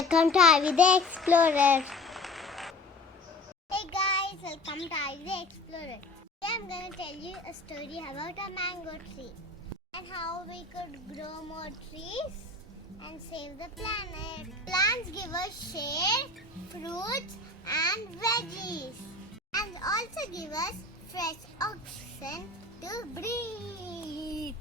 Welcome to Ivy the Explorer. Hey guys, welcome to Ivy the Explorer. Today I'm going to tell you a story about a mango tree and how we could grow more trees and save the planet. Plants give us shade, fruits and veggies, and also give us fresh oxygen to breathe.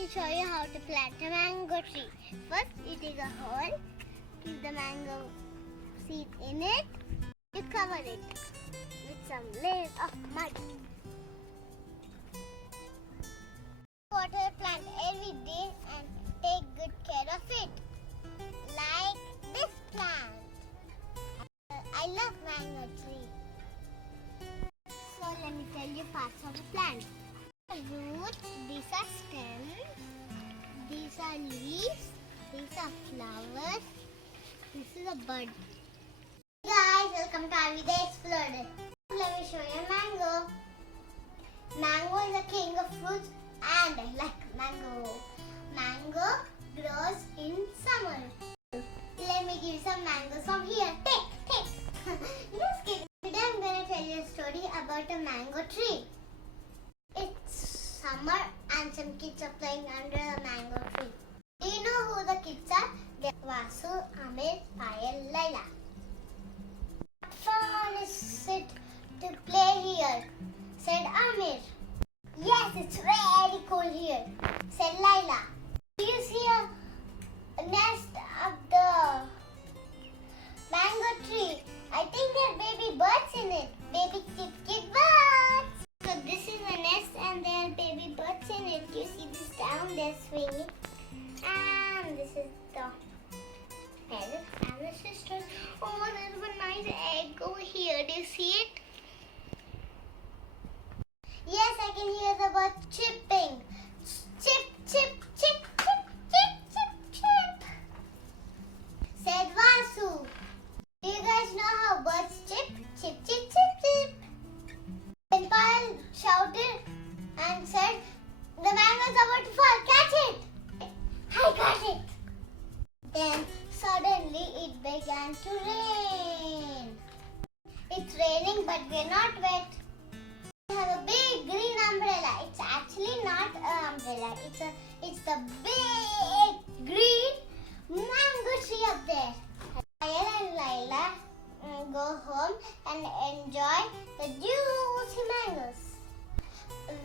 I'll show you how to plant a mango tree. First, you dig a hole, keep the mango seed in it, you cover it with some layers of mud. Water the plant every day and take good care of it, like this plant. I love mango tree. So let me tell you parts of the plant. Roots, these are stems, these are leaves, these are flowers, this is a bud. Hey guys, welcome to Ivy the Explorer. Let me show you mango. Mango is the king of fruits and I like mango. Mango grows in summer. Let me give you some mangoes from here. Take. Just kidding. Today I'm going to tell you a story about a mango tree. It's summer and some kids are playing under the mango tree. Do you know who the kids are? They're Vasu, Amir, Payal, Laila. What fun is it to play here? Said Amir. Yes, it's very cool here, said Laila. Do you see a nest of the mango tree? I think there are baby birds in it. Baby kid birds. So this is a nest and there are baby birds in it. You see this down, they're swinging. And this is the parent and the sisters. Oh, there's a nice egg over here. Do you see it? Yes, I can hear the birds chirping. Chip, chip, chip, chip, chip, chip, chip, said Vasu. Do you guys know how birds chip? Chip, chip, chip, chip. Then Payal shouted and said, the mango is about to fall. Catch it. I got it. Then suddenly it began to rain. It's raining but we're not wet. We have a big green umbrella. It's actually not an umbrella. It's the big green mango tree up there. Payal and Laila go home and enjoy the juicy mangoes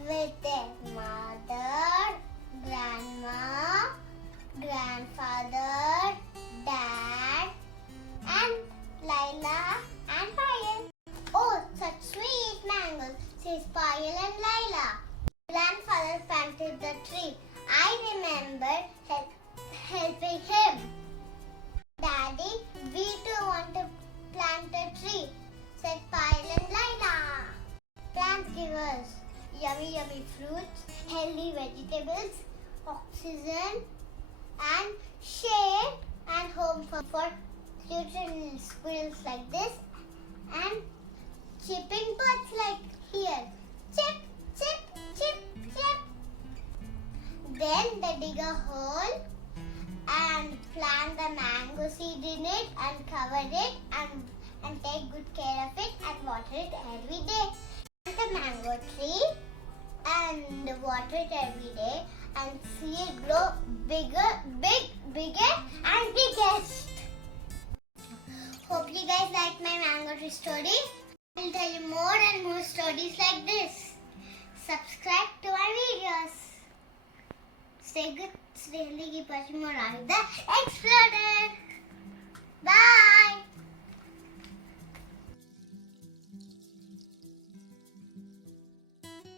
with their mother, grandma, grandfather, dad, and Laila and Payal. Oh, such sweet mangoes, says Payal and Laila. Grandfather planted the tree. I remember helping him. Daddy, we too want to plant a tree, said Payal and Laila. Plants give us yummy fruits, healthy vegetables, oxygen, and shade, and home for cute little squirrels like this, and chirping birds like here. Chip, chip, chip, chip. Then they dig a hole and plant the mango seed in it and cover it and take good care of it and water it every day. Plant the mango tree and water it every day and see it grow bigger and biggest. Hope you guys like my mango tree story. I'll tell you more and more stories like this. Subscribe to our videos. Stay good, stay healthy, keep watching more of the Explorer. Bye.